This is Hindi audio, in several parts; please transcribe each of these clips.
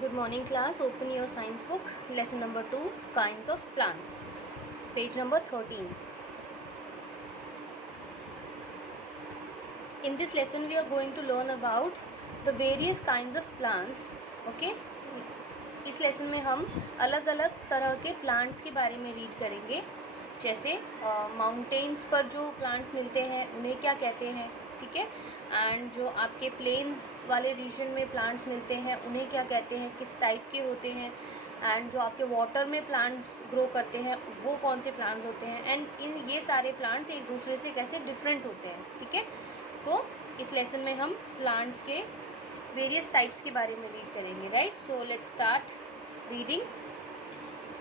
Good morning class. Open your science book. Lesson number 2, kinds of plants. Page number 13. In this lesson we are going to learn about the various kinds of plants. Okay? इस लेसन में हम अलग अलग तरह के प्लांट्स के बारे में रीड करेंगे. जैसे माउंटेन्स पर जो प्लांट्स मिलते हैं उन्हें क्या कहते हैं, ठीक है. एंड जो आपके प्लेन्स वाले रीजन में प्लांट्स मिलते हैं उन्हें क्या कहते हैं, किस टाइप के होते हैं. एंड जो आपके वाटर में प्लांट्स ग्रो करते हैं वो कौन से प्लांट्स होते हैं. एंड इन ये सारे प्लांट्स एक दूसरे से कैसे डिफरेंट होते हैं, ठीक है. तो इस लेसन में हम प्लांट्स के वेरियस टाइप्स के बारे में रीड करेंगे, right. So let's start reading.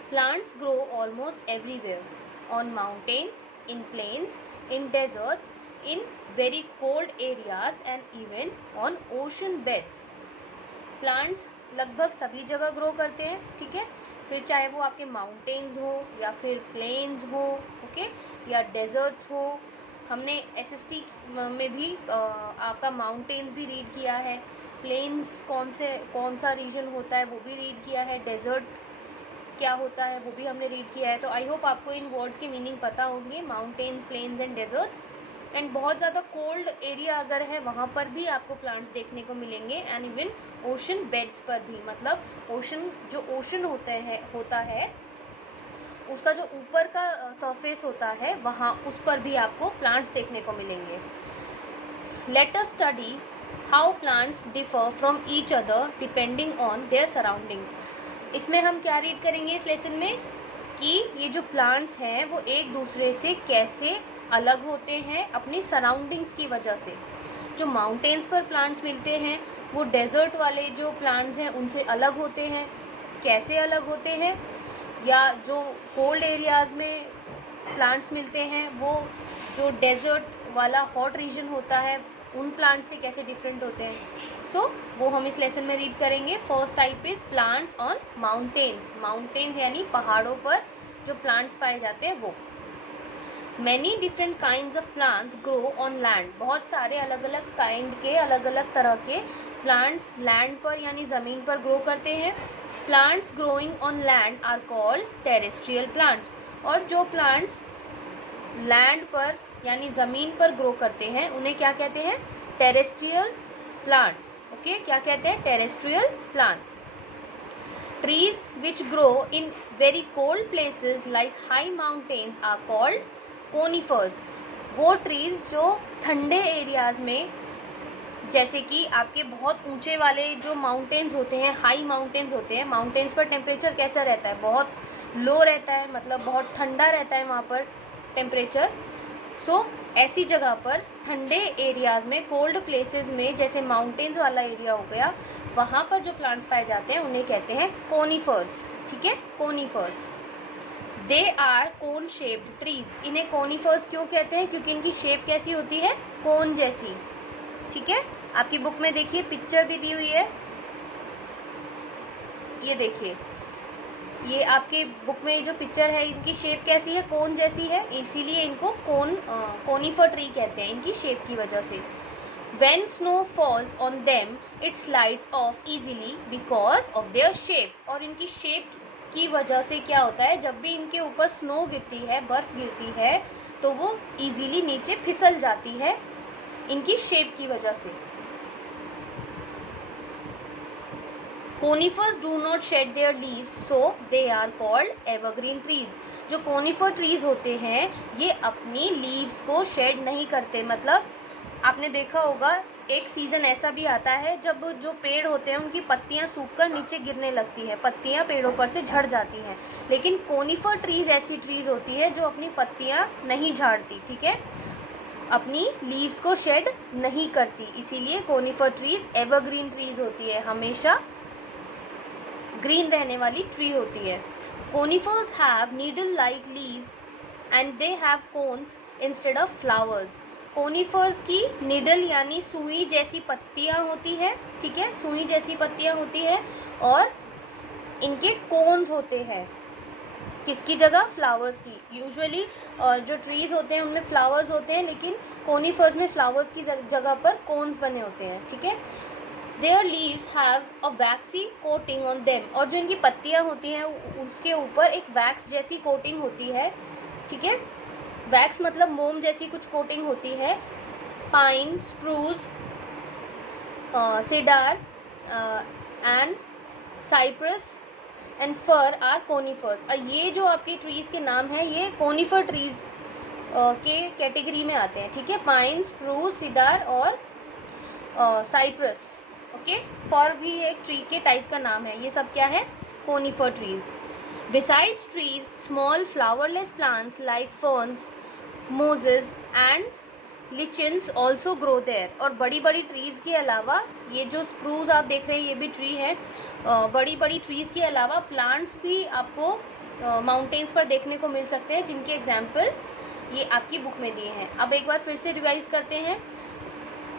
Plants grow almost everywhere, on mountains, in plains, in deserts, in very cold areas and even on ocean beds. Plants लगभग सभी जगह ग्रो करते हैं, ठीक है. फिर चाहे वो आपके माउंटेन्स हो या फिर प्लेन्स हो, ओके, या डेजर्ट्स हो. हमने एसएसटी में भी आपका माउंटेन्स भी रीड किया है, प्लेन्स कौन सा रीजन होता है वो भी रीड किया है, डेजर्ट क्या होता है वो भी हमने रीड किया है. तो आई होप आपको इन वर्ड्स के मीनिंग पता होंगे, mountains, plains and deserts. And बहुत ज़्यादा कोल्ड एरिया अगर है वहाँ पर भी आपको प्लांट्स देखने को मिलेंगे. एंड इवन ओशन बेड्स पर भी, मतलब ओशन होता है उसका जो ऊपर का सरफेस होता है वहाँ उस पर भी आपको प्लांट्स देखने को मिलेंगे. Let us study how plants differ from each other depending on their surroundings. इसमें हम क्या रीड करेंगे इस लेसन में कि ये जो प्लांट्स हैं वो एक दूसरे से कैसे अलग होते हैं अपनी सराउंडिंग्स की वजह से. जो माउंटेन्स पर प्लांट्स मिलते हैं वो डेजर्ट वाले जो प्लांट्स हैं उनसे अलग होते हैं. कैसे अलग होते हैं, या जो कोल्ड एरियाज़ में प्लांट्स मिलते हैं वो जो डेजर्ट वाला हॉट रीजन होता है उन प्लांट से कैसे डिफरेंट होते हैं. सो वो हम इस लेसन में रीड करेंगे. First type is plants on mountains. Mountains यानी पहाड़ों पर जो प्लांट्स पाए जाते हैं वो. Many different kinds of plants grow on land. बहुत सारे अलग अलग काइंड के, अलग अलग तरह के प्लांट्स लैंड पर यानी ज़मीन पर ग्रो करते हैं. Plants growing on land are called terrestrial plants. और जो प्लांट्स लैंड पर यानी ज़मीन पर ग्रो करते हैं उन्हें क्या कहते हैं, टेरेस्ट्रियल प्लांट्स. ओके, क्या कहते हैं, terrestrial plants. Trees which grow in very cold places like high mountains are called conifers. वो ट्रीज जो ठंडे एरियाज में, जैसे कि आपके बहुत ऊंचे वाले जो माउंटेन्स होते हैं, हाई माउंटेन्स होते हैं, माउंटेन्स पर टेम्परेचर कैसा रहता है, बहुत लो रहता है, मतलब बहुत ठंडा रहता है वहाँ पर टेम्परेचर. सो ऐसी जगह पर ठंडे एरियाज़ में, कोल्ड प्लेसेस में, जैसे माउंटेन्स वाला एरिया हो गया, वहाँ पर जो प्लांट्स पाए जाते हैं उन्हें कहते हैं कोनिफर्स, ठीक है, conifers. They are cone shaped trees. इन्हें कोनिफर्स क्यों कहते हैं, क्योंकि इनकी शेप कैसी होती है, कोन जैसी, ठीक है. आपकी बुक में देखिए पिक्चर भी दी हुई है, ये देखिए, ये आपके बुक में जो पिक्चर है इनकी शेप कैसी है, कोन जैसी है, इसीलिए इनको कोनिफर ट्री कहते हैं, इनकी शेप की वजह से. When snow falls on them, it slides off easily because of their shape. और इनकी शेप की वजह से क्या होता है, जब भी इनके ऊपर स्नो गिरती है, बर्फ गिरती है, तो वो इजीली नीचे फिसल जाती है इनकी शेप की वजह से. Conifers do not shed their leaves, so they are called evergreen trees. जो कोनिफर ट्रीज होते हैं ये अपनी लीव्स को शेड नहीं करते. मतलब आपने देखा होगा एक सीज़न ऐसा भी आता है जब जो पेड़ होते हैं उनकी पत्तियां सूखकर नीचे गिरने लगती हैं, पत्तियां पेड़ों पर से झड़ जाती हैं. लेकिन कोनिफर ट्रीज ऐसी ट्रीज होती है जो अपनी पत्तियां नहीं झाड़ती, ठीक है, अपनी लीव्स को शेड नहीं करती. इसीलिए कोनिफर ट्रीज एवरग्रीन ट्रीज होती है, हमेशा ग्रीन रहने वाली ट्री होती है. Conifers have needle like leave and they have cones instead of flowers. Conifers की नीडल यानी सुई जैसी पत्तियां होती है, ठीक है, सुई जैसी पत्तियां होती है, और इनके कोन्स होते हैं. किसकी जगह, फ्लावर्स की. यूजुअली जो ट्रीज होते हैं उनमें फ्लावर्स होते हैं, लेकिन कोनिफर्स में फ्लावर्स की जगह पर कोन्स बने होते हैं, ठीक है. There leaves have a vaccine coating on them, और जो इनकी पत्तियां होती हैं उसके ऊपर एक वैक्स जैसी कोटिंग होती है, ठीक है। वैक्स मतलब मोम जैसी कुछ कोटिंग होती है। Pine, spruce, cedar and cypress and fir are conifers। ये जो आपके ट्रीज के नाम हैं ये कोनिफर ट्रीज के कैटेगरी में आते हैं, ठीक है। पाइन, स्प्रूस, सीडार और साइप्रस, ओके। फर भी एक ट्री के टाइप का नाम है। ये सब क्या है? Conifer trees. Besides trees, small flowerless plants like ferns, mosses and lichens also grow there. और बड़ी बड़ी ट्रीज के अलावा, ये जो स्प्रूस आप देख रहे हैं ये भी ट्री है, बड़ी बड़ी ट्रीज के अलावा प्लांट्स भी आपको माउंटेन्स पर देखने को मिल सकते हैं, जिनके एग्जाम्पल ये आपकी बुक में दिए हैं। अब एक बार फिर से रिवाइज करते हैं।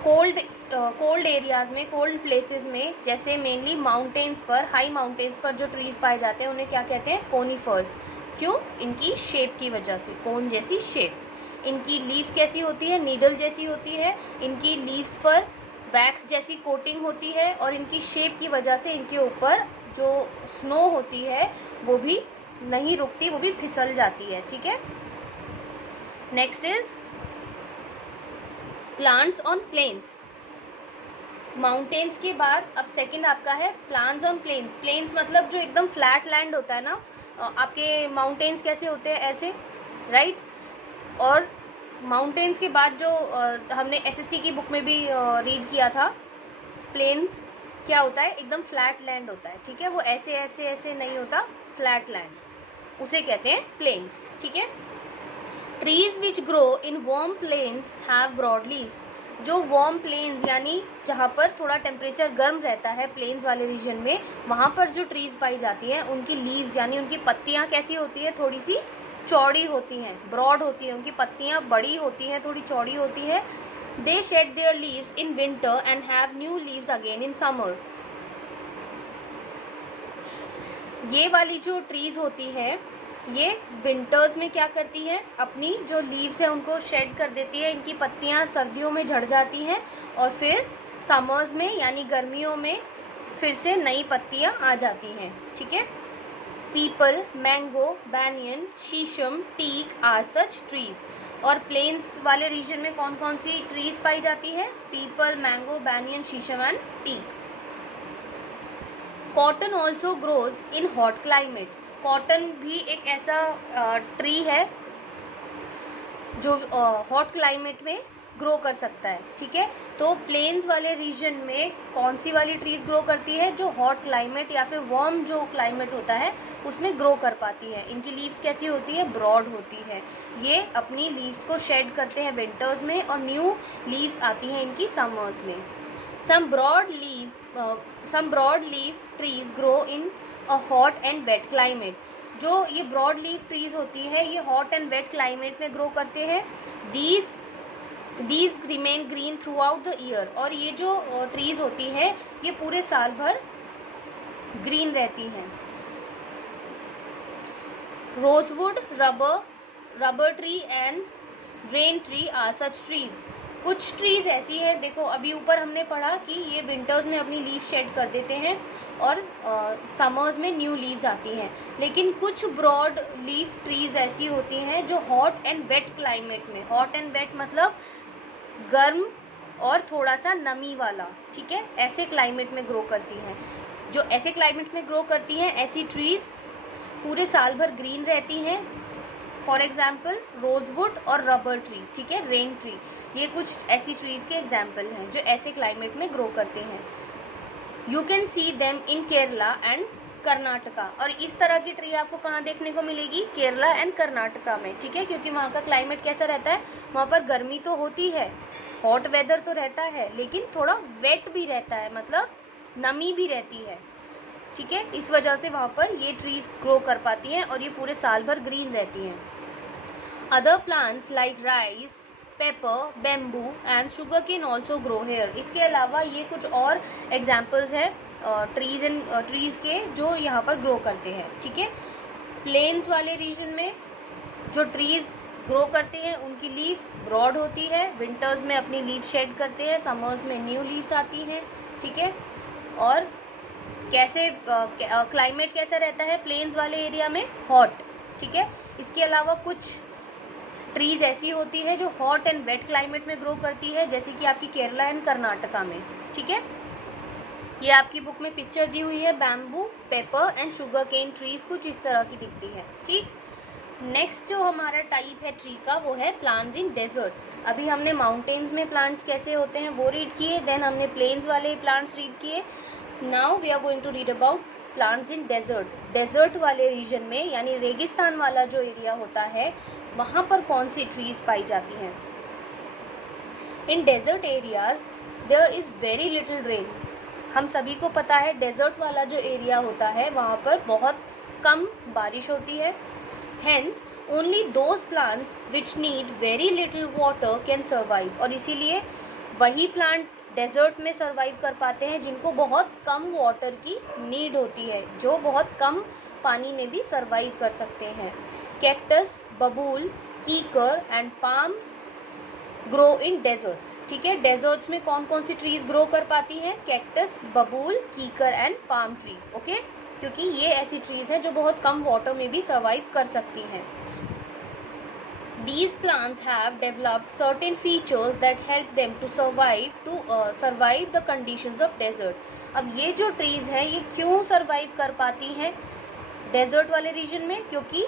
कोल्ड एरियाज में, कोल्ड प्लेसेस में, जैसे मेनली माउंटेन्स पर, हाई माउंटेन्स पर जो ट्रीज पाए जाते हैं उन्हें क्या कहते हैं? कोनिफर्स। क्यों? इनकी शेप की वजह से, कोन जैसी शेप। इनकी लीव्स कैसी होती है? नीडल जैसी होती है। इनकी लीव्स पर वैक्स जैसी कोटिंग होती है, और इनकी शेप की वजह से इनके ऊपर जो स्नो होती है वो भी नहीं रुकती, वो भी फिसल जाती है, ठीक है। Next is plants on plains. Mountains के बाद अब सेकंड आपका है प्लांट्स ऑन प्लेन्स। प्लेन्स मतलब जो एकदम फ्लैट लैंड होता है ना, आपके माउंटेन्स कैसे होते हैं? ऐसे, राइट। और माउंटेन्स के बाद जो हमने एसएसटी की बुक में भी रीड किया था, प्लेन्स क्या होता है? एकदम फ्लैट लैंड होता है, ठीक है। वो ऐसे ऐसे ऐसे नहीं होता, फ्लैट लैंड, उसे कहते हैं प्लेन्स, ठीक है। Trees which grow in warm plains have broad leaves. जो वार्म प्लेन्स यानी जहाँ पर थोड़ा टेम्परेचर गर्म रहता है, प्लेन्स वाले रीजन में, वहाँ पर जो ट्रीज पाई जाती है उनकी लीव्स यानी उनकी पत्तियाँ कैसी होती है? थोड़ी सी चौड़ी होती हैं, ब्रॉड होती हैं, उनकी पत्तियाँ बड़ी होती हैं, थोड़ी चौड़ी होती है। They shed their leaves in winter and have new leaves again in summer. ये वाली जो ट्रीज होती है ये विंटर्स में क्या करती हैं? अपनी जो लीव्स है उनको शेड कर देती है, इनकी पत्तियां सर्दियों में झड़ जाती हैं, और फिर समर्स में यानी गर्मियों में फिर से नई पत्तियां आ जाती हैं, ठीक है। Peepal, mango, banyan, sheesham, teak are such trees. और प्लेन्स वाले रीजन में कौन कौन सी ट्रीज पाई जाती है? Peepal, mango, banyan, sheesham and teak. Cotton also grows in hot climate. Cotton भी एक ऐसा ट्री है जो हॉट क्लाइमेट में ग्रो कर सकता है, ठीक है। तो प्लेन्स वाले रीजन में कौन सी वाली ट्रीज ग्रो करती है? जो हॉट क्लाइमेट या फिर वार्म जो क्लाइमेट होता है उसमें ग्रो कर पाती है। इनकी लीव्स कैसी होती है? ब्रॉड होती है। ये अपनी लीव्स को शेड करते हैं विंटर्स में, और न्यू लीव्स आती हैं इनकी समर्स में। some broad leaf trees grow in a hot and wet climate। जो ये ब्रॉड लीफ ट्रीज होती है ये हॉट एंड वेट क्लाइमेट में ग्रो करते हैं। these remain green throughout the year। और ये जो ट्रीज होती है ये पूरे साल भर ग्रीन रहती हैं। Rosewood, rubber tree and rain tree are such trees. कुछ ट्रीज ऐसी है, देखो अभी ऊपर हमने पढ़ा कि ये विंटर्स में अपनी लीव शेड कर देते हैं और समर्स में न्यू लीव्स आती हैं, लेकिन कुछ ब्रॉड लीफ ट्रीज ऐसी होती हैं जो हॉट एंड वेट क्लाइमेट में, हॉट एंड वेट मतलब गर्म और थोड़ा सा नमी वाला, ठीक है, ऐसे क्लाइमेट में ग्रो करती हैं। जो ऐसे क्लाइमेट में ग्रो करती हैं ऐसी ट्रीज पूरे साल भर ग्रीन रहती हैं। फॉर एग्जाम्पल रोजवुड और रबर ट्री, ठीक है, रेन ट्री, ये कुछ ऐसी ट्रीज के एग्जाम्पल हैं जो ऐसे क्लाइमेट में ग्रो करते हैं। You can see them in Kerala and Karnataka. और इस तरह की ट्री आपको कहाँ देखने को मिलेगी? केरला एंड कर्नाटका में, ठीक है, क्योंकि वहाँ का क्लाइमेट कैसा रहता है? वहाँ पर गर्मी तो होती है, हॉट वेदर तो रहता है, लेकिन थोड़ा वेट भी रहता है, मतलब नमी भी रहती है, ठीक है। इस वजह से वहाँ पर ये ट्रीज ग्रो कर पाती हैं और ये पूरे साल भर ग्रीन रहती हैं। Other plants like rice, pepper, bamboo and sugar cane also grow here. इसके अलावा ये कुछ और एग्जाम्पल्स हैं ट्रीज के जो यहाँ पर ग्रो करते हैं, ठीक है। प्लेन्स वाले रीजन में जो ट्रीज ग्रो करते हैं उनकी लीफ ब्रॉड होती है, विंटर्स में अपनी लीफ शेड करते हैं, समर्स में न्यू लीव्स आती हैं, ठीक है। और कैसे क्लाइमेट कैसा रहता है प्लेन्स वाले एरिया में, हॉट, ठीक है। इसके अलावा कुछ ट्रीज ऐसी होती है जो हॉट एंड वेट क्लाइमेट में ग्रो करती है, जैसे कि आपकी केरला एंड कर्नाटका में, ठीक है। ये आपकी बुक में पिक्चर दी हुई है, bamboo, pepper and sugar cane trees कुछ इस तरह की दिखती है, ठीक। नेक्स्ट जो हमारा टाइप है ट्री का वो है प्लांट्स इन डेजर्ट्स। अभी हमने माउंटेन्स में प्लांट्स कैसे होते हैं वो रीड किए, देन हमने प्लेन्स वाले प्लांट्स रीड किए। Now we are going to read about plants in desert. Desert वाले रीजन में यानी रेगिस्तान वाला जो एरिया होता है वहाँ पर कौन सी ट्रीज पाई जाती हैं। In desert areas there is very little rain. हम सभी को पता है डेजर्ट वाला जो एरिया होता है वहाँ पर बहुत कम बारिश होती है। Hence, only those plants which need very little water can survive। और इसीलिए वही प्लांट डेजर्ट में सर्वाइव कर पाते हैं जिनको बहुत कम वाटर की नीड होती है, जो बहुत कम पानी में भी सर्वाइव कर सकते हैं। कैक्टस, बबूल, कीकर and palms grow in desserts, ठीक है। डेजर्ट्स में कौन कौन सी ट्रीज ग्रो कर पाती हैं, कैक्टस, बबूल, कीकर एंड पाम ट्री, ओके, क्योंकि ये ऐसी ट्रीज हैं जो बहुत कम वाटर में भी सर्वाइव कर सकती हैं। These plants have developed certain features that help them to survive the conditions of desert। अब ये जो ट्रीज हैं ये क्यों सर्वाइव कर पाती हैं डेजर्ट वाले रीजन में, क्योंकि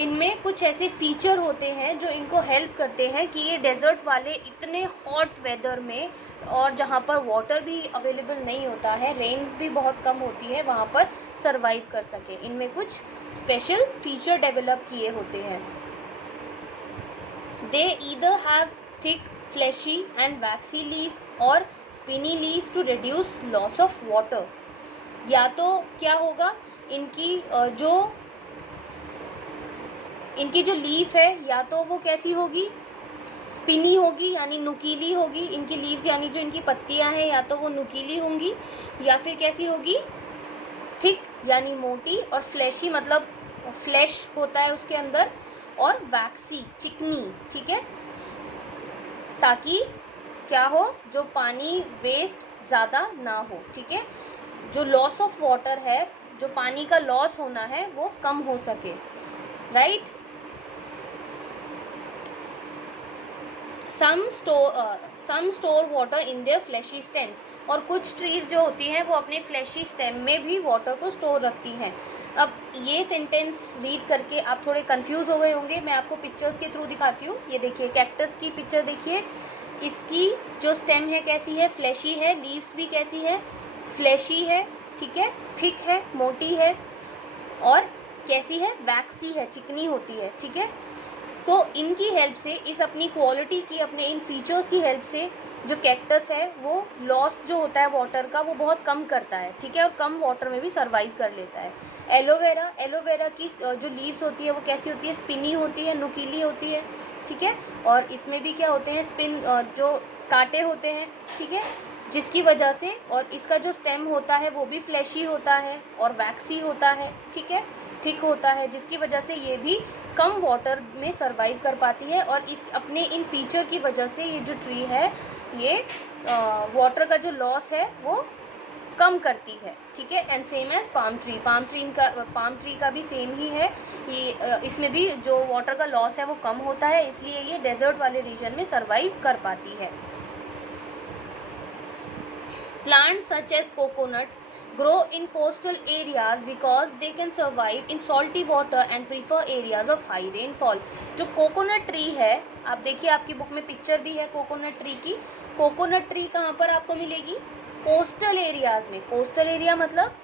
इनमें कुछ ऐसे फीचर होते हैं जो इनको हेल्प करते हैं कि ये डेजर्ट वाले इतने हॉट वेदर में और जहाँ पर वाटर भी अवेलेबल नहीं होता है, रेन भी बहुत कम होती है, वहाँ पर सर्वाइव कर सके। इनमें कुछ स्पेशल फीचर डेवलप किए होते हैं। They either have thick fleshy and waxy leaves और spiny leaves to reduce loss of water. या तो क्या होगा, इनकी जो लीफ है या तो वो कैसी होगी, स्पिनी होगी यानी नुकीली होगी। इनकी लीव्स यानी जो इनकी पत्तियां हैं या तो वो नुकीली होंगी या फिर कैसी होगी, थिक यानी मोटी, और फ्लैशी मतलब फ्लैश होता है उसके अंदर, और वैक्सी चिकनी, ठीक है, ताकि क्या हो, जो पानी वेस्ट ज़्यादा ना हो, ठीक है, जो लॉस ऑफ वाटर है, जो पानी का लॉस होना है वो कम हो सके, right. some store water in their fleshy stems। और कुछ ट्रीज जो होती हैं वो अपने फ्लैशी स्टेम में भी वाटर को स्टोर रखती हैं। अब ये सेंटेंस रीड करके आप थोड़े कंफ्यूज हो गए होंगे, मैं आपको पिक्चर्स के थ्रू दिखाती हूँ। ये देखिए कैक्टस की पिक्चर देखिए, इसकी जो स्टेम है कैसी है, फ्लैशी है, लीव्स भी कैसी है, फ्लैशी है, ठीक है, थिक है, मोटी है, और कैसी है, वैक्सी है, चिकनी होती है, ठीक है। तो इनकी हेल्प से, इस अपनी क्वालिटी की, अपने इन फीचर्स की हेल्प से जो कैक्टस है वो लॉस जो होता है वाटर का वो बहुत कम करता है, ठीक है, और कम वाटर में भी सर्वाइव कर लेता है। एलोवेरा की जो लीव्स होती है वो कैसी होती है, स्पिनी होती है, नुकीली होती है, ठीक है, और इसमें भी क्या होते हैं, स्पिन जो कांटे होते हैं, ठीक है, जिसकी वजह से, और इसका जो स्टेम होता है वो भी फ्लैशी होता है और वैक्सी होता है, ठीक है, थिक होता है, जिसकी वजह से ये भी कम वाटर में सर्वाइव कर पाती है। और इस अपने इन फीचर की वजह से ये जो ट्री है ये वाटर का जो लॉस है वो कम करती है, ठीक है। And same as palm tree का भी सेम ही है, ये इसमें भी जो वाटर का लॉस है वो कम होता है, इसलिए ये डेजर्ट वाले रीजन में सर्वाइव कर पाती है। Plants such as coconut grow in coastal areas because they can survive in salty water and prefer areas of high rainfall। जो कोकोनट ट्री है, आप देखिए आपकी बुक में पिक्चर भी है कोकोनट ट्री की। कोकोनट ट्री कहाँ पर आपको मिलेगी, कोस्टल एरियाज में। कोस्टल एरिया मतलब,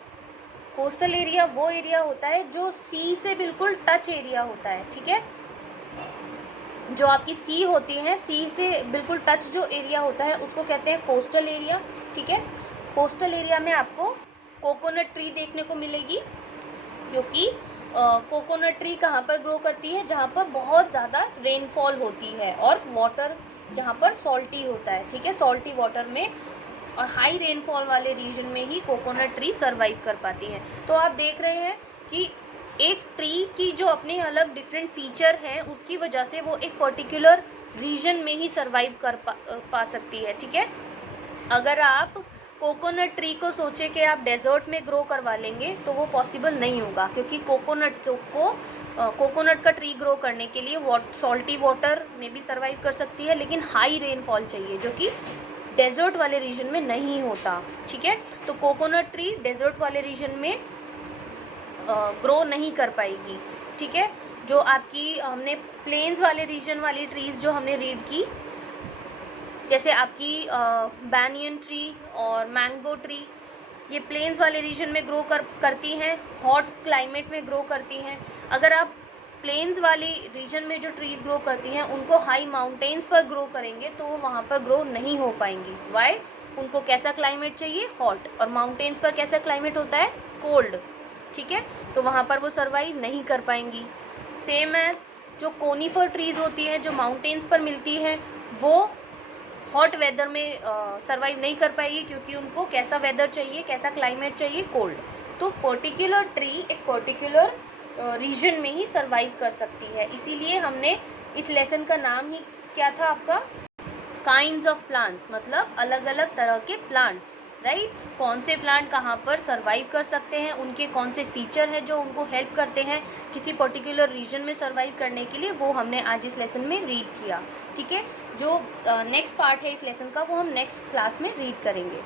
कोस्टल एरिया वो एरिया होता है जो सी से बिल्कुल टच एरिया होता है, ठीक है, जो आपकी सी होती है, सी से बिल्कुल टच जो एरिया होता है उसको कहते हैं कोस्टल एरिया, ठीक है। कोस्टल एरिया में आपको कोकोनट ट्री देखने को मिलेगी, क्योंकि कोकोनट ट्री कहाँ पर ग्रो करती है, जहाँ पर बहुत ज़्यादा रेनफॉल होती है और वाटर जहाँ पर सॉल्टी होता है, ठीक है, सॉल्टी वाटर में और हाई रेनफॉल वाले रीजन में ही कोकोनट ट्री सर्वाइव कर पाती है। तो आप देख रहे हैं कि एक ट्री की जो अपने अलग डिफरेंट फीचर हैं उसकी वजह से वो एक पर्टिकुलर रीजन में ही सर्वाइव कर पा सकती है, ठीक है। अगर आप कोकोनट ट्री को सोचे कि आप डेजर्ट में ग्रो करवा लेंगे तो वो पॉसिबल नहीं होगा, क्योंकि कोकोनट का ट्री ग्रो करने के लिए सॉल्टी वाटर में भी सर्वाइव कर सकती है, लेकिन हाई रेनफॉल चाहिए जो कि डेजर्ट वाले रीजन में नहीं होता। ठीक है, तो कोकोनट ट्री डेजर्ट वाले रीजन में ग्रो नहीं कर पाएगी। ठीक है, जो आपकी हमने प्लेन्स वाले रीजन वाली ट्रीज जो हमने रीड की, जैसे आपकी बैनियन ट्री और मैंगो ट्री, ये प्लेन्स वाले रीजन में ग्रो करती हैं, हॉट क्लाइमेट में ग्रो करती हैं। अगर आप प्लेन्स वाली रीजन में जो ट्रीज ग्रो करती हैं उनको हाई माउंटेन्स पर ग्रो करेंगे तो वो वहाँ पर ग्रो नहीं हो पाएंगी। वाई? उनको कैसा क्लाइमेट चाहिए? हॉट। और माउंटेन्स पर कैसा क्लाइमेट होता है? कोल्ड। ठीक है, तो वहाँ पर वो सर्वाइव नहीं कर पाएंगी। सेम एज जो कोनिफर ट्रीज होती है जो माउंटेन्स पर मिलती है, वो हॉट वेदर में सर्वाइव नहीं कर पाएगी, क्योंकि उनको कैसा वेदर चाहिए, कैसा क्लाइमेट चाहिए? कोल्ड। तो पर्टिकुलर ट्री एक पर्टिकुलर रीजन में ही सर्वाइव कर सकती है। इसीलिए हमने इस लेसन का नाम ही क्या था आपका? काइंड्स ऑफ प्लांट्स, मतलब अलग अलग तरह के प्लांट्स। राइट, कौन से प्लांट कहाँ पर सर्वाइव कर सकते हैं, उनके कौन से फीचर हैं जो उनको हेल्प करते हैं किसी पर्टिकुलर रीजन में सर्वाइव करने के लिए, वो हमने आज इस लेसन में रीड किया। ठीक है, जो नेक्स्ट पार्ट है इस लेसन का वो हम नेक्स्ट क्लास में रीड करेंगे।